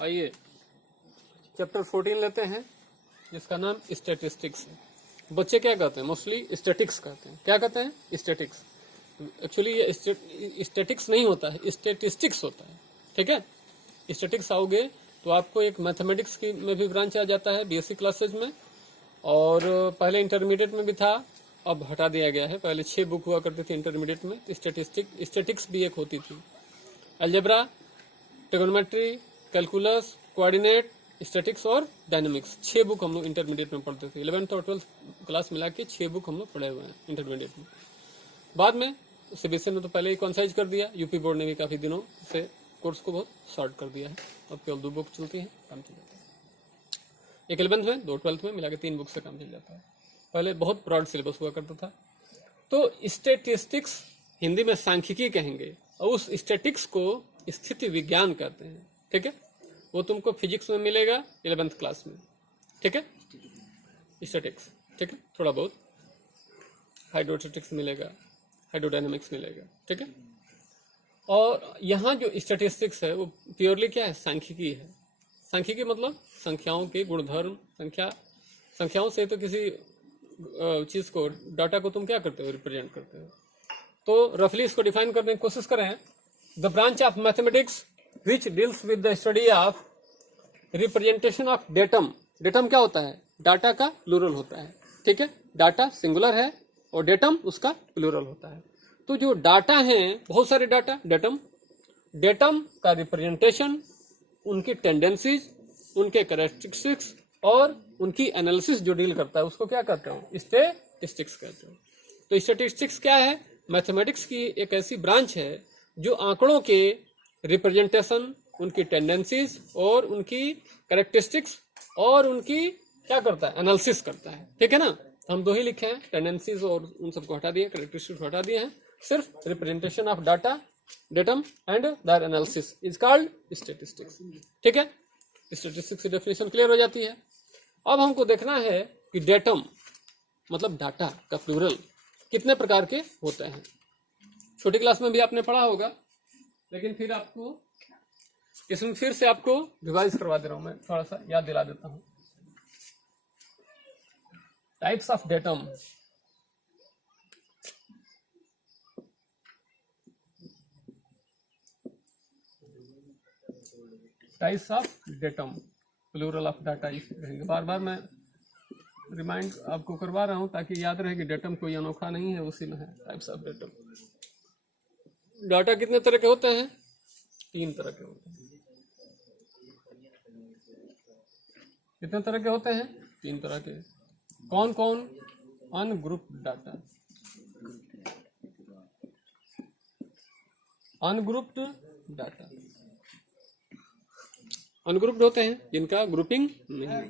आइए चैप्टर 14 लेते हैं जिसका नाम स्टैटिस्टिक्स है। बच्चे क्या कहते हैं? मोस्टली स्टैटिक्स कहते हैं। क्या कहते हैं? स्टैटिक्स। एक्चुअली ये स्टैटिक्स नहीं होता है, स्टैटिस्टिक्स होता है। ठीक है, स्टैटिक्स आओगे तो आपको एक मैथमेटिक्स की में भी ब्रांच आ जाता है बीएससी क्लासेज में, और पहले इंटरमीडिएट में भी था, अब हटा दिया गया है। पहले 6 बुक हुआ करती थी इंटरमीडिएट में, स्टैटिक्स भी एक होती थी। Algebra, trigonometry, calculus, coordinate, statics और डायनामिक्स, 6 बुक हम लोग इंटरमीडिएट में पढ़ते थे। 11th और 12th क्लास मिला के 6 बुक हम लोग पढ़े हुए हैं इंटरमीडिएट में। बाद में सीबीएसई ने तो पहले ही कॉन्साइज कर दिया, यूपी बोर्ड ने भी काफी दिनों से कोर्स को बहुत शॉर्ट कर दिया है। अब केवल 2 बुक चलती है, काम चल जाता है। एक 11th में, 2 12th में मिला के 3 बुक से काम चल जाता है। पहले बहुत ब्रॉड सिलेबस हुआ करता था। तो स्टैटिस्टिक्स हिंदी में सांख्यिकी कहेंगे, और उस स्टैटिक्स को स्थिति विज्ञान कहते हैं। ठीक है, वो तुमको फिजिक्स में मिलेगा 11th क्लास में। ठीक है, स्टैटिक्स। ठीक है, थोड़ा बहुत हाइड्रोस्टैटिक्स मिलेगा, हाइड्रोडायनामिक्स मिलेगा। ठीक है, और यहाँ जो स्टैटिस्टिक्स है वो प्योरली क्या है? सांख्यिकी है। सांख्यिकी मतलब संख्याओं के गुणधर्म, संख्याओं से तो किसी चीज को, डाटा को तुम क्या करते हो? रिप्रेजेंट करते हो। तो रफली इसको डिफाइन करने की कोशिश करें, the branch of mathematics which deals with the study of representation of datum. Datum क्या होता है? डाटा का प्लूरल होता है। ठीक है, डाटा सिंगुलर है और डेटम उसका प्लूरल होता है। तो जो डाटा हैं, बहुत सारे डाटा, डेटम का रिप्रेजेंटेशन, उनकी टेंडेंसीज, उनके कैरेक्टरिस्टिक्स और उनकी एनालिसिस जो डील करता है, उसको क्या कहते हो? स्टैटिस्टिक्स कहते हो। तो स्टैटिस्टिक्स क्या है? मैथमेटिक्स की एक ऐसी ब्रांच है जो आंकड़ों के रिप्रेजेंटेशन, उनकी टेंडेंसीज और उनकी कैरेक्टरिस्टिक्स और उनकी क्या करता है? एनालिसिस करता है। ठीक है ना, हम 2 ही लिखे हैं, टेंडेंसीज और उन सबको हटा दिए, कैरेक्टरिस्टिक्स हटा दिए हैं, सिर्फ representation of data, datum and their analysis is called statistics. ठीक है, स्टैटिस्टिक्स की डेफिनेशन क्लियर हो जाती है। अब हमको देखना है कि डेटम मतलब डाटा का प्लूरल कितने प्रकार के होते हैं। छोटी क्लास में भी आपने पढ़ा होगा, लेकिन फिर आपको इसमें फिर से आपको रिवाइज करवा दे रहा हूं, मैं थोड़ा सा याद दिला देता हूं। Types of datum. Types of datum, plural of data रहेंगे। बार बार मैं रिमाइंड आपको करवा रहा हूं ताकि याद रहे कि डेटम कोई अनोखा नहीं है, उसी में है। Types of datum. डाटा कितने तरह के होते हैं? 3 तरह के होते हैं। कितने तरह के होते हैं? 3 तरह के। कौन कौन? Ungrouped data, ungrouped data, ungrouped होते हैं जिनका ग्रुपिंग नहीं है।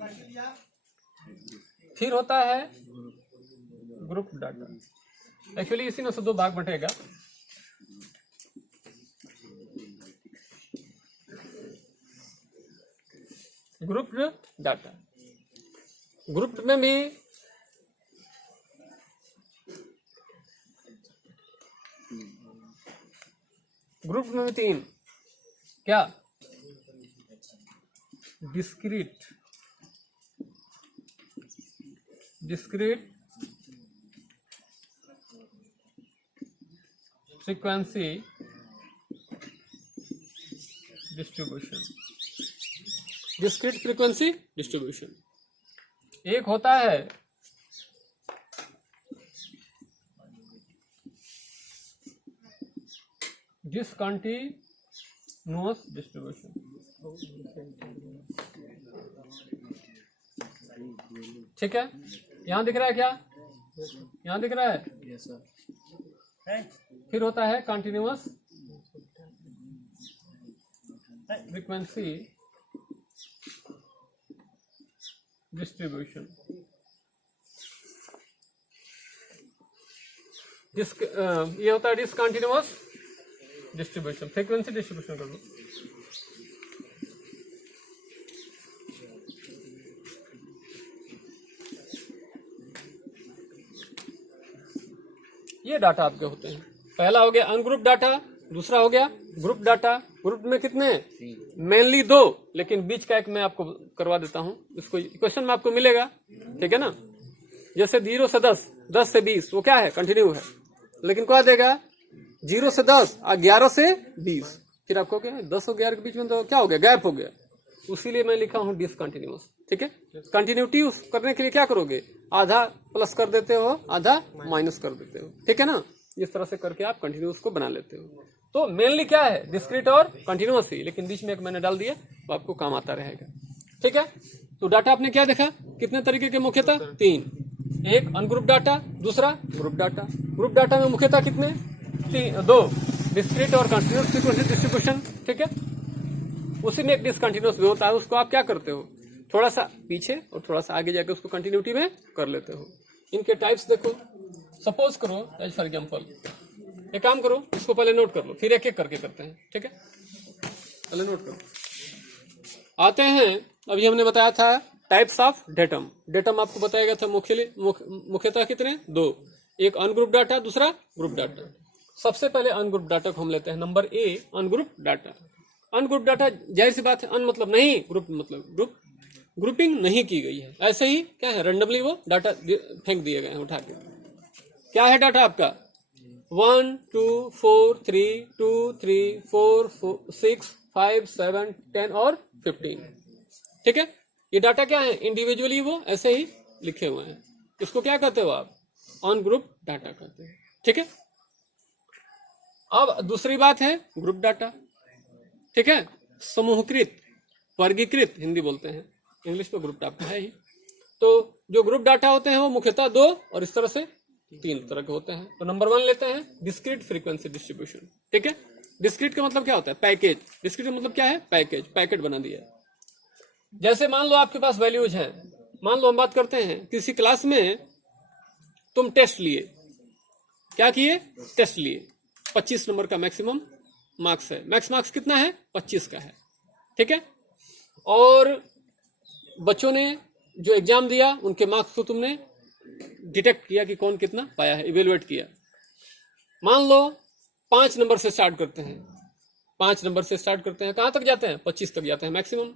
फिर होता है ग्रुप डाटा। एक्चुअली इसी में से 2 भाग बटेगा। ग्रुप्ड डाटा, ग्रुप्ड में भी ग्रुप में भी 3 क्या? Discrete, frequency distribution. Discrete frequency distribution. एक होता है डिसकंटिन्यूअस डिस्ट्रीब्यूशन। ठीक है, यहां दिख रहा है क्या? यहां दिख रहा है? Yes sir. फिर होता है कंटिन्यूअस फ्रीक्वेंसी डिस्ट्रीब्यूशन। ये होता है डिसकंटिन्यूअस डिस्ट्रीब्यूशन। फ्रीक्वेंसी डिस्ट्रीब्यूशन कर लो। ये डाटा आपके होते हैं। पहला हो गया अनग्रुप डाटा, दूसरा हो गया ग्रुप डाटा। ग्रुप में कितने? मेनली 2, लेकिन बीच का एक मैं आपको करवा देता हूं, इसको क्वेश्चन में आपको मिलेगा, ठीक है ना। जैसे 0 से 10, 10 से 20, वो क्या है? कंटिन्यू है, लेकिन क्या देगा? 0 से 10 और 11 से 20, फिर आपको क्या 10 और 11 के बीच में तो क्या हो गया? गैप हो गया, उसीलिए मैं लिखा हूं डिसकंटिन्यूअस, ठीक है। कंटिन्यूटी करने के लिए क्या करोगे? आधा प्लस कर देते हो, आधा माइनस कर देते हो, ठीक है ना। इस तरह से करके आप कंटिन्यूअस को बना लेते हो। तो मेनली क्या है? डिस्क्रीट और कंटिन्यूअस ही, लेकिन बीच में एक मैंने डाल दिया, तो आपको काम आता रहेगा, ठीक है। तो डाटा आपने क्या देखा? कितने तरीके के मुख्यतः? 3। एक अनग्रुप डाटा, दूसरा ग्रुप डाटा। ग्रुप डाटा में मुख्यतः कितने? 2, डिस्क्रीट और कंटिन्यूअस फ्रीक्वेंसी डिस्ट्रीब्यूशन, ठीक है। उसी में एक डिसकंटिन्यूअस भी होता है, उसको आप क्या करते हो? थोड़ा सा पीछे और थोड़ा सा आगे जाके उसको कंटिन्यूटी में कर लेते हो। इनके टाइप्स देखो, सपोज करो एज फॉर एग्जाम्पल, एक काम करो, इसको पहले नोट कर लो, फिर एक एक करके करते हैं, ठीक है। पहले नोट करो। आते हैं, अभी हमने बताया था टाइप्स ऑफ डेटम। डेटम आपको बताया गया था मुख्यतः कितने? 2, एक अनग्रुप डाटा, दूसरा ग्रुप डाटा। सबसे पहले अनग्रुप डाटा को हम लेते हैं। Number A, ungroup data. Ungroup data, जाहिर सी बात है, अन मतलब नहीं, ग्रुप मतलब ग्रुप, ग्रुपिंग नहीं की गई है, ऐसे ही क्या है, रैंडमली वो डाटा फेंक दिए गए हैं उठा के। क्या है डाटा आपका? 1 2 4 3 2 3 4 6 5 7 10 और 15, ठीक है। ये डाटा क्या है? इंडिविजुअली वो ऐसे ही लिखे हुए हैं। इसको क्या कहते हो आप? ऑन ग्रुप डाटा कहते हैं, ठीक है। अब दूसरी बात है ग्रुप डाटा, ठीक है। समूहकृत, वर्गीकृत हिंदी बोलते हैं, इंग्लिश में ग्रुप डाटा है ही। तो जो ग्रुप डाटा होते हैं वो मुख्यतः 2 और इस तरह से 3 तरह के होते हैं। तो नंबर 1 लेते हैं डिस्क्रीट फ्रीक्वेंसी डिस्ट्रीब्यूशन, ठीक है। डिस्क्रीट का मतलब क्या होता है? पैकेज। डिस्क्रीट का मतलब क्या है? पैकेज, पैकेट बना दिया। जैसे मान लो आपके पास वैल्यूज है, मान लो हम बात करते हैं किसी क्लास में तुम टेस्ट लिए, क्या किए? टेस्ट लिए, 25 नंबर का मैक्सिमम मार्क्स है। मैक्स मार्क्स कितना है? 25 का है, ठीक है। और बच्चों ने जो एग्जाम दिया, उनके मार्क्स को तुमने डिटेक्ट किया कि कौन कितना पाया है, इवेलुएट किया। मान लो 5 नंबर से स्टार्ट करते हैं, 5 नंबर से स्टार्ट करते हैं, कहां तक जाते हैं? 25 तक जाते हैं मैक्सिमम।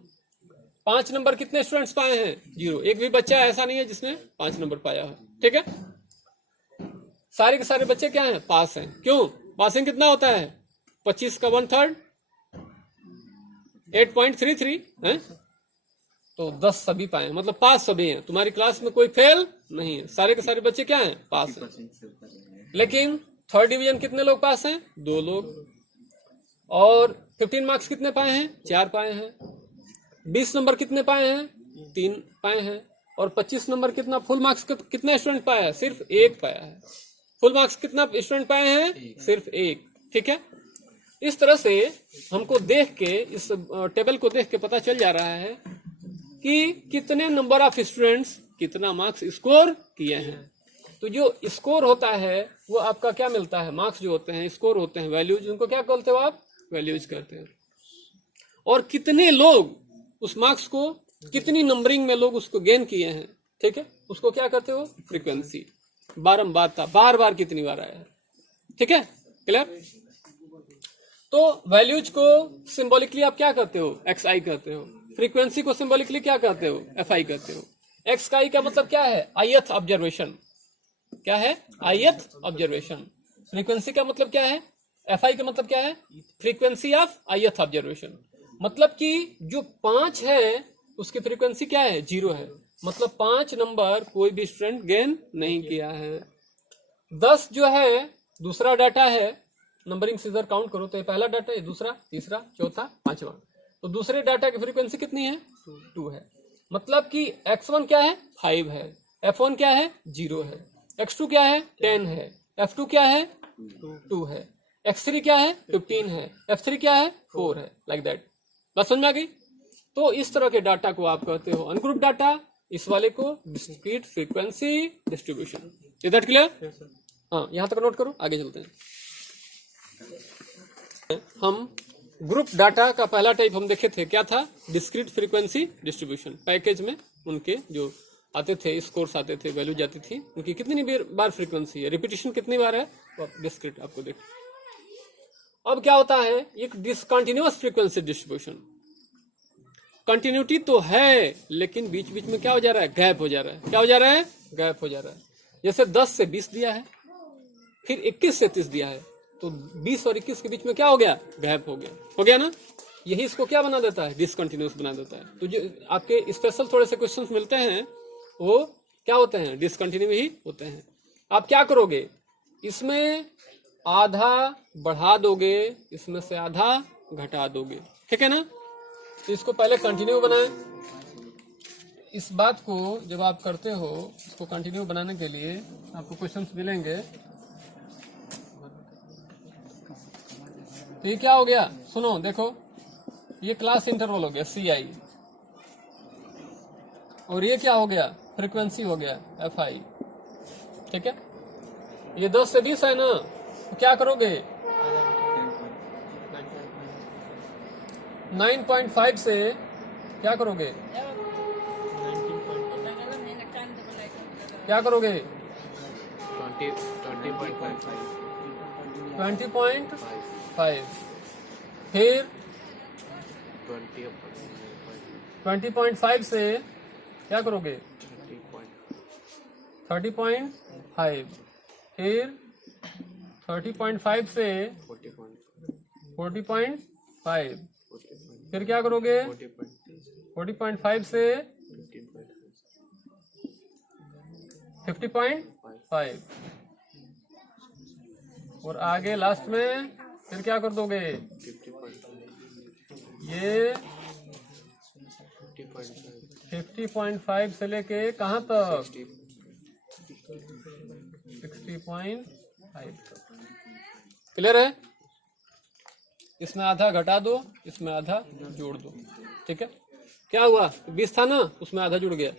5 नंबर कितने स्टूडेंट्स पाए हैं? 0। एक भी बच्चा ऐसा नहीं है जिसने 5 नंबर पाया है, ठीक है। सारे के सारे बच्चे क्या हैं? पास हैं। क्यों? पासिंग कितना होता है? 25 का 1/3, 8.33 है। तो 10 सभी पाए, मतलब पास सभी हैं। तुम्हारी क्लास में कोई फेल नहीं है, सारे के सारे बच्चे क्या हैं? पास हैं। लेकिन थर्ड डिवीजन कितने लोग पास हैं? 2 लोग। और 15 मार्क्स कितने पाए हैं? 4 पाए हैं। 20 नंबर कितने पाए हैं? 3 पाए हैं। और 25 नंबर कितना फुल मार्क्स कितना स्टूडेंट पाया है? सिर्फ 1 पाया है। फुल मार्क्स कितना स्टूडेंट पाए हैं? सिर्फ 1, ठीक है। इस तरह से हमको देख के, इस टेबल को देख के पता चल जा रहा है कि कितने नंबर ऑफ स्टूडेंट्स कितना मार्क्स स्कोर किए हैं। तो जो स्कोर होता है वो आपका क्या मिलता है? मार्क्स जो होते हैं, स्कोर होते हैं, वैल्यूज, उनको क्या बोलते हो आप? वैल्यूज कहते हैं। और कितने लोग उस मार्क्स को, कितनी नंबरिंग में लोग उसको गेन किए हैं, ठीक है, उसको क्या कहते हो? फ्रीक्वेंसी। बारंबारता, बार बार कितनी बार आया है, ठीक है, क्लियर। तो वैल्यूज को सिंबॉलिकली आप क्या कहते हो? एक्स आई कहते हो। फ्रीक्वेंसी को सिंबॉलिकली क्या कहते हो? एफ आई कहते हो। एक्स का आई का मतलब क्या है? Ith observation. क्या है? Ith observation. फ्रीक्वेंसी का मतलब क्या है? एफ आई का मतलब क्या है? Frequency of ith observation. मतलब कि जो 5 है उसकी फ्रीक्वेंसी क्या है? 0 है। मतलब 5 नंबर कोई भी स्टूडेंट गेन नहीं किया है। 10 जो है दूसरा डाटा है, नंबरिंग सीजर काउंट करो तो ये पहला डाटा है, दूसरा, तीसरा, चौथा, 5वां। तो दूसरे डाटा की फ्रीक्वेंसी कितनी है? 2 है। मतलब कि x1 क्या है? 5 है। f1 क्या है? 0 है। x2 क्या है? 10 है। f2 क्या है? 2 है। x3 क्या है? 15 है। f3 क्या है? 4 है। Like that. बस समझ में आ गई? तो इस तरह के डाटा को आप कहते हो अनग्रुप डाटा, इस वाले को discrete frequency distribution. Is that clear? हाँ, यहां तक नोट करो, आगे चलते हैं। हम ग्रुप डाटा का पहला टाइप हम देखे थे, क्या था? Discrete frequency distribution. पैकेज में उनके जो आते थे, स्कोर्स आते थे, वैल्यू जाती थी, उनकी कितनी बार फ्रीक्वेंसी है, रिपीटिशन कितनी बार है, तो डिस्क्रीट आपको देख। अब क्या होता है, एक डिसकंटिन्यूअस फ्रीक्वेंसी डिस्ट्रीब्यूशन। कंटिन्यूटी तो है लेकिन बीच बीच में क्या हो जा रहा है, गैप हो जा रहा है। क्या हो जा रहा है, गैप हो जा रहा है। जैसे 10 से 20 दिया है, फिर 21 से 30 दिया है, तो 20 और 21 के बीच में क्या हो गया, गैप हो गया ना। यही इसको क्या बना देता है, डिसकंटिन्यूअस बना देता है। तो जो आपके स्पेशल थोड़े से क्वेश्चंस मिलते हैं वो क्या होते हैं, डिसकंटिन्यू ही होते हैं। आप क्या करोगे, इसमें आधा बढ़ा दोगे, इसमें से आधा घटा दोगे, ठीक है ना। तो इसको पहले कंटिन्यू बनाएं। इस बात को जब आप करते हो, इसको कंटिन्यू बनाने के लिए आपको क्वेश्चंस मिलेंगे। तो ये क्या हो गया, सुनो देखो, ये क्लास इंटरवल हो गया CI, और ये क्या हो गया, फ्रीक्वेंसी हो गया FI, ठीक है। ये 10 से 20 है ना, तो क्या करोगे, 9.5 से क्या करोगे, क्या करोगे, 20.5, फिर 20.5 से क्या करोगे, 30.5, फिर 30.5 से 40.5, फिर क्या करोगे, 40.5 से 50.5, और आगे लास्ट में फिर क्या कर दोगे, ये 50.5 से लेके कहाँ तक, 60.5 तक। क्लियर है। इसमें आधा घटा दो, इसमें आधा जोड़ दो, ठीक है। क्या हुआ, 20 था ना, उसमें आधा जुड़ गया,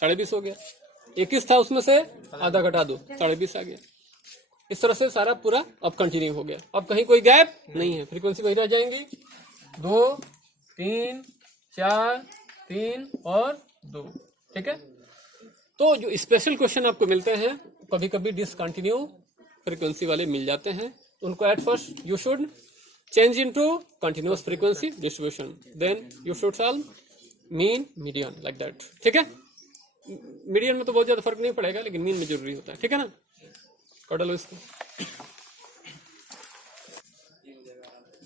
20.5 हो गया। 21 था, उसमें से आधा घटा दो, 20.5 आ गया। इस तरह से सारा पूरा अब कंटिन्यू हो गया। अब कहीं कोई गैप नहीं है, फ्रीक्वेंसी वही रह जाएंगी, 2 3 4 3 और 2, ठीक है। तो जो स्पेशल क्वेश्चन आपको मिलते हैं, कभी कभी डिसकंटिन्यू फ्रीक्वेंसी वाले मिल जाते हैं, उनको at first you should change into continuous frequency distribution, then you should solve mean median like that, ठीक है। मीडियन में तो बहुत ज्यादा फर्क नहीं पड़ेगा, लेकिन मीन में जरूरी होता है, ठीक है ना। कर डालो इसको।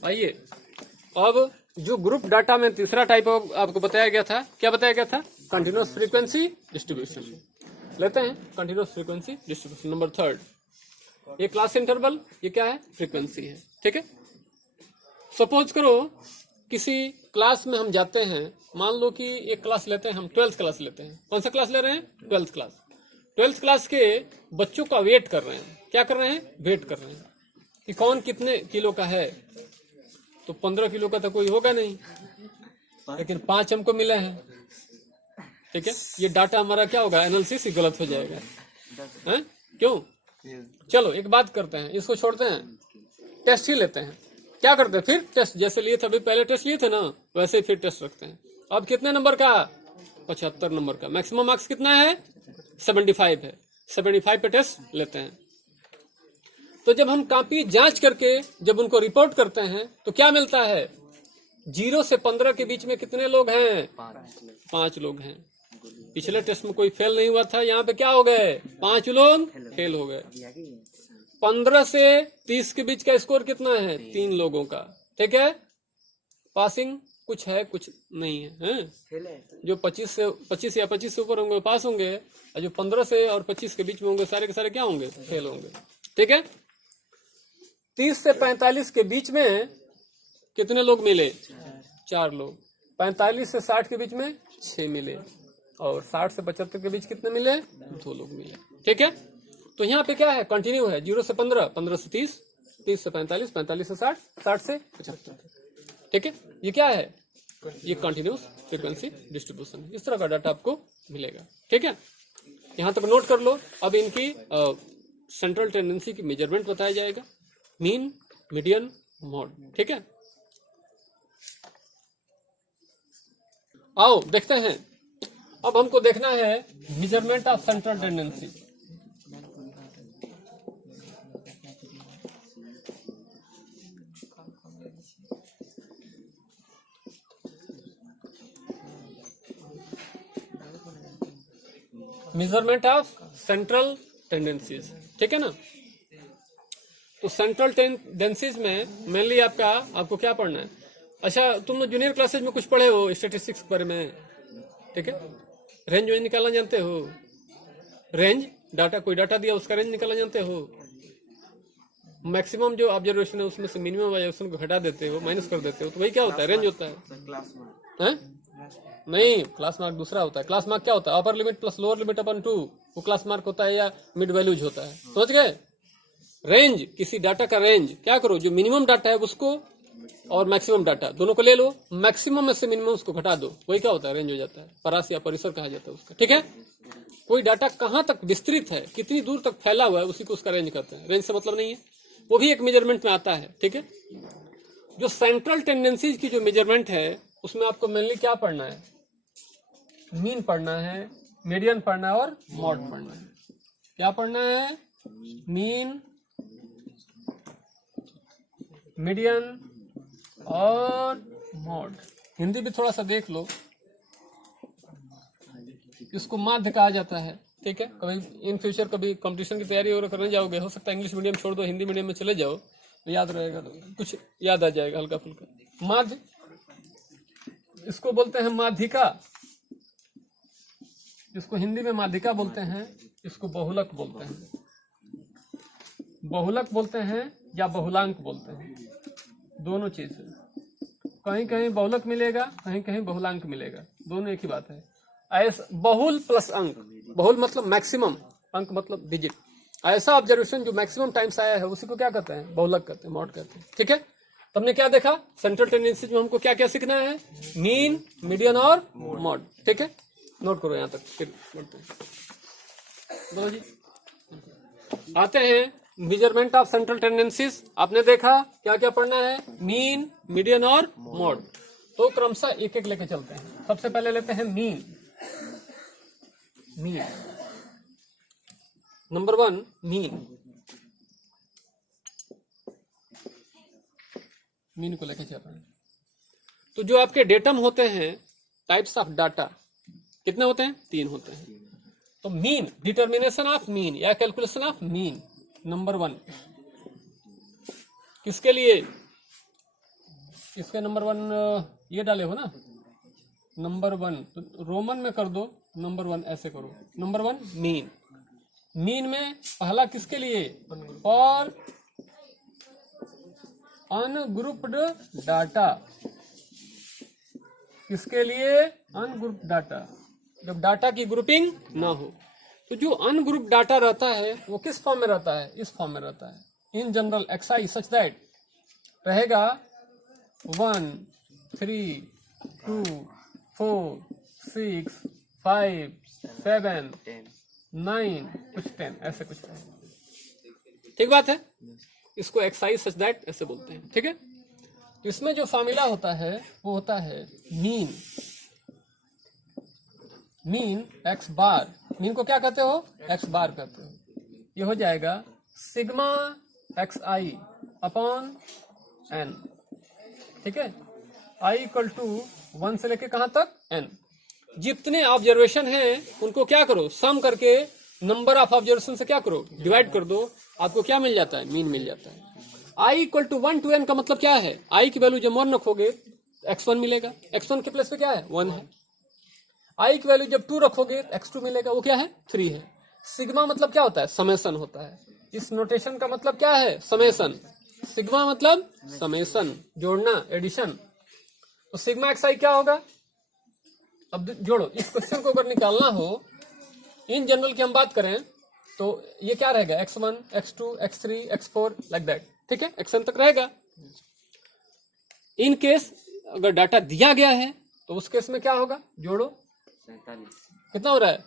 आइए अब जो ग्रुप डाटा में तीसरा टाइप आपको बताया गया था, क्या बताया गया था, कंटिन्यूअस फ्रीक्वेंसी डिस्ट्रीब्यूशन लेते हैं। कंटिन्यूअस फ्रीक्वेंसी डिस्ट्रीब्यूशन नंबर 3, ये क्लास इंटरवल, ये क्या है, फ्रीक्वेंसी है, ठीक है। सपोज करो किसी क्लास में हम जाते हैं, मान लो कि एक क्लास लेते हैं हम, 12th क्लास लेते हैं। कौन सा क्लास ले रहे हैं, 12th क्लास। 12th क्लास के बच्चों का वेट कर रहे हैं, क्या कर रहे हैं, वेट कर रहे हैं कि कौन कितने किलो का है। तो 15 किलो का तो कोई होगा नहीं, लेकिन 5 हमको मिले हैं, ठीक है। ये डाटा हमारा क्या होगा, एनालिसिस ही गलत हो जाएगा, है? क्यों। चलो एक बात करते हैं, इसको छोड़ते हैं, टेस्ट ही लेते हैं। क्या करते हैं, फिर टेस्ट जैसे लिए थे अभी, पहले टेस्ट लिए थे ना, वैसे ही फिर टेस्ट रखते हैं। अब कितने नंबर का, 75 नंबर का। मैक्सिमम मार्क्स कितना है, 75 है। 75 पे टेस्ट लेते हैं। तो जब हम कॉपी जांच करके जब उनको रिपोर्ट करते हैं तो क्या मिलता है, 0 से 15 के बीच में कितने लोग हैं, 5 लोग हैं। पिछले टेस्ट में कोई फेल नहीं हुआ था, यहाँ पे क्या हो गए, 5 लोग फेल हो गए। 15 से 30 के बीच का स्कोर कितना है, 3 लोगों का, ठीक है। पासिंग कुछ है कुछ नहीं है, जो 25 या 25 से ऊपर होंगे पास होंगे, और जो 15 से और 25 के बीच में होंगे सारे के सारे क्या होंगे, फेल होंगे, ठीक है। 30 से 45 के बीच में कितने लोग मिले, 4 लोग। 45 से 60 के बीच में 6 मिले, और 60 से 75 के बीच कितने मिले, 2 लोग मिले, ठीक है। तो यहाँ पे क्या है, कंटिन्यू है, 0 से 15, 15 से 30, 30 से 45, 45 से 60, 60 से 75, ठीक है। ये क्या है, ये कंटिन्यूस फ्रीक्वेंसी डिस्ट्रीब्यूशन। इस तरह का डाटा आपको मिलेगा, ठीक है। यहाँ तक नोट कर लो। अब इनकी सेंट्रल टेंडेंसी की मेजरमेंट बताया जाएगा, मीन, मीडियन, मोड, ठीक है। आओ देखते हैं। अब हमको देखना है measurement of central tendency. Measurement of central tendencies, ठीक है ना। तो सेंट्रल टेंडेंसीज में मेनली आपको क्या पढ़ना है। अच्छा, तुम लोग जूनियर क्लासेज में कुछ पढ़े हो स्टैटिस्टिक्स के बारे में, ठीक है। रेंज वेंज निकालना जानते हो, रेंज डाटा, कोई डाटा दिया उसका रेंज निकालना जानते हो। मैक्सिमम जो ऑब्जर्वेशन है उसमें से मिनिमम ऑब्जर्वेशन को हटा देते हो, माइनस कर देते हो, तो वही क्या होता है, रेंज होता है। नहीं, क्लास मार्क दूसरा होता है। क्लास मार्क क्या होता है, upper limit plus lower limit अपन 2, वो क्लास मार्क होता है या मिड वैल्यूज होता है, समझ गए। रेंज, किसी डाटा का रेंज, क्या करो, जो मिनिमम डाटा है उसको और मैक्सिमम डाटा दोनों को ले लो, मैक्सिमम में से मिनिमम उसको घटा दो, वही क्या होता है, रेंज हो जाता है। परास या परिसर कहा जाता है उसका, ठीक है। कोई डाटा कहाँ तक विस्तृत है, कितनी दूर तक फैला हुआ है, उसी को उसका रेंज कहते हैं। रेंज से मतलब नहीं है, वो भी एक मेजरमेंट में आता है, ठीक है। जो सेंट्रल टेंडेंसीज की जो मेजरमेंट है उसमें आपको मेनली क्या पढ़ना है, मीन पढ़ना है, मीडियन पढ़ना है और मॉड पढ़ना है। क्या पढ़ना है, मीन, मीडियन और मॉड। हिंदी भी थोड़ा सा देख लो, इसको माध्य कहा जाता है, ठीक है। कभी इन फ्यूचर कभी कंपटीशन की तैयारी वगैरह करने जाओगे, हो सकता है इंग्लिश मीडियम छोड़ दो, हिंदी मीडियम में चले जाओ, तो याद रहेगा, तो कुछ याद आ जाएगा हल्का फुल्का। माध्य, इसको बोलते हैं माध्यिका, इसको हिंदी में माध्यिका बोलते हैं, इसको बहुलक बोलते हैं, बहुलक बोलते हैं या बहुलांक बोलते हैं, दोनों चीज है। कहीं कहीं बहुलक मिलेगा, कहीं कहीं बहुलांक मिलेगा, दोनों एक ही बात है। ऐसा बहुल प्लस अंक, बहुल मतलब मैक्सिमम, अंक मतलब डिजिट। ऐसा ऑब्जर्वेशन जो मैक्सिमम टाइम्स आया है उसी को क्या कहते हैं, बहुलक कहते हैं, मॉड कहते हैं, ठीक है। तुमने क्या देखा, सेंट्रल टेंडेंसीज में हमको क्या क्या सीखना है, मीन, मीडियन और मॉड, ठीक है। नोट करो यहाँ तक, फिर बोलो जी। आते हैं मेजरमेंट ऑफ सेंट्रल टेंडेंसीज। आपने देखा क्या क्या पढ़ना है, मीन, मीडियन और मॉड। तो क्रमशः एक एक लेके चलते हैं। सबसे पहले लेते हैं mean. Mean number 1, mean. Mean को लेके चल रहे हैं। तो जो आपके डेटम होते हैं, टाइप्स ऑफ डाटा, कितने होते हैं, 3 होते हैं। तो मीन, डिटर्मिनेशन ऑफ मीन या कैलकुलेशन ऑफ मीन, नंबर 1 किसके लिए, इसके नंबर 1 ये डाले हो ना, नंबर 1 तो रोमन में कर दो, नंबर 1 ऐसे करो, नंबर 1 मीन। मीन में पहला किसके लिए, फॉर अनग्रुप्ड डाटा, किसके लिए, अनग्रुप्ड डाटा, जब डाटा की ग्रुपिंग ना हो। तो जो अनग्रुप डाटा रहता है वो किस फॉर्म में रहता है, इस फॉर्म में रहता है। इन जनरल एक्साई सच दैट रहेगा 1, 3, 2, 4, 6, 5, 7, 9, कुछ 10, ऐसे कुछ रहेगा, ठीक बात है। इसको एक्साई सच दैट ऐसे बोलते हैं, ठीक है। तो इसमें जो फॉर्मूला होता है वो होता है मीन। मीन एक्स बार, मीन को क्या कहते हो, एक्स बार कहते हो। ये हो जाएगा sigma X I upon N, ठीक है। आई इक्वल टू 1 से लेके कहां तक, एन। जितने ऑब्जर्वेशन हैं उनको क्या करो, सम करके नंबर ऑफ ऑब्जर्वेशन से क्या करो, डिवाइड कर दो, आपको क्या मिल जाता है, मीन मिल जाता है। आई इक्वल टू 1 to n का मतलब क्या है, आई की वैल्यू जब 1 रखोगे x1 मिलेगा, x1 के प्लेस पे क्या है, 1 है। आई की वैल्यू जब 2 रखोगे x2 मिलेगा, वो क्या है, 3 है। सिग्मा मतलब क्या होता है, समेशन होता है। इस नोटेशन का मतलब क्या है, समेशन। सिग्मा मतलब समेशन, जोड़ना, एडिशन। तो सिग्मा एक्स आई क्या होगा, अब जोड़ो। इस क्वेश्चन को अगर निकालना हो, इन जनरल की हम बात करें तो ये क्या रहेगा, x1, x2, x3, x4 like that, ठीक है, xn तक रहेगा। इन केस अगर डाटा दिया गया है तो उस केस में क्या होगा, जोड़ो, कितना हो रहा है,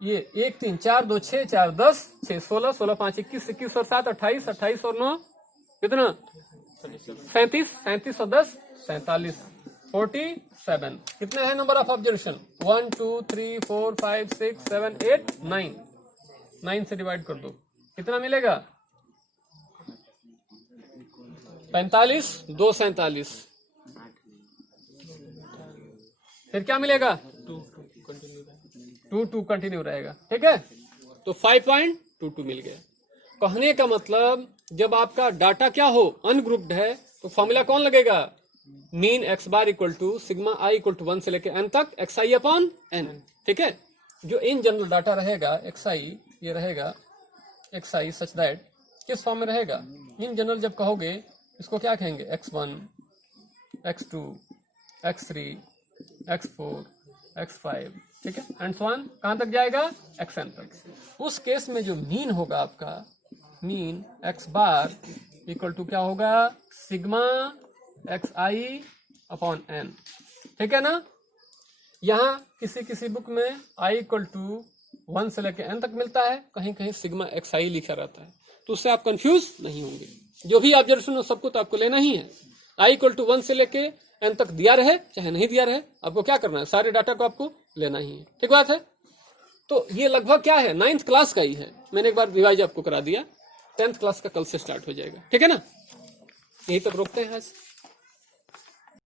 ये 1, 3, 4, 2, 6, 4, 10, 6, 16, 16, 5, 21, 21 और 7, 28, 28 और 9 कितना, 37, 37 और 10, 47, 47। कितने हैं नंबर ऑफ ऑब्जर्वेशन, 1, 2, 3, 4, 5, 6, 7, 8, 9। 9 से डिवाइड कर दो, कितना मिलेगा, 45, 2, 47। फिर क्या मिलेगा, 22 कंटिन्यू रहेगा, ठीक है। तो 5.22 मिल गया। कहने का मतलब जब आपका डाटा क्या हो, अनग्रुप्ड है, तो फॉर्मूला कौन लगेगा, mean X bar equal to sigma I equal to 1 से लेके n तक एक्स आई अपॉन एन, ठीक है। जो इन जनरल डाटा रहेगा एक्स आई, ये रहेगा एक्स आई सच दैट किस फॉर्म में रहेगा, इन जनरल जब कहोगे इसको क्या कहेंगे, x1, x2, x3, x4, x5, ठीक है, एंड सो ऑन, कहां तक जाएगा, xn तक। उस केस में जो मीन होगा आपका, mean x bar equal to क्या होगा, sigma X I upon N, ठीक है ना। यहाँ किसी किसी बुक में i इक्वल टू 1 से लेके n तक मिलता है, कहीं कहीं सिग्मा एक्स आई लिखा रहता है, तो उससे आप कंफ्यूज नहीं होंगे। जो भी ऑब्जर्वेशन हो सबको तो आपको लेना ही है। i इक्वल टू 1 से लेके n तक दिया रहे चाहे नहीं दिया रहे, आपको क्या करना है, सारे डाटा को आपको लेना ही है, ठीक बात है। तो ये लगभग क्या है, 9th क्लास का ही है, मैंने एक बार रिवाइज आपको करा दिया, 10th क्लास का कल से स्टार्ट हो जाएगा, ठीक है ना। यही तक रोकते हैं आज।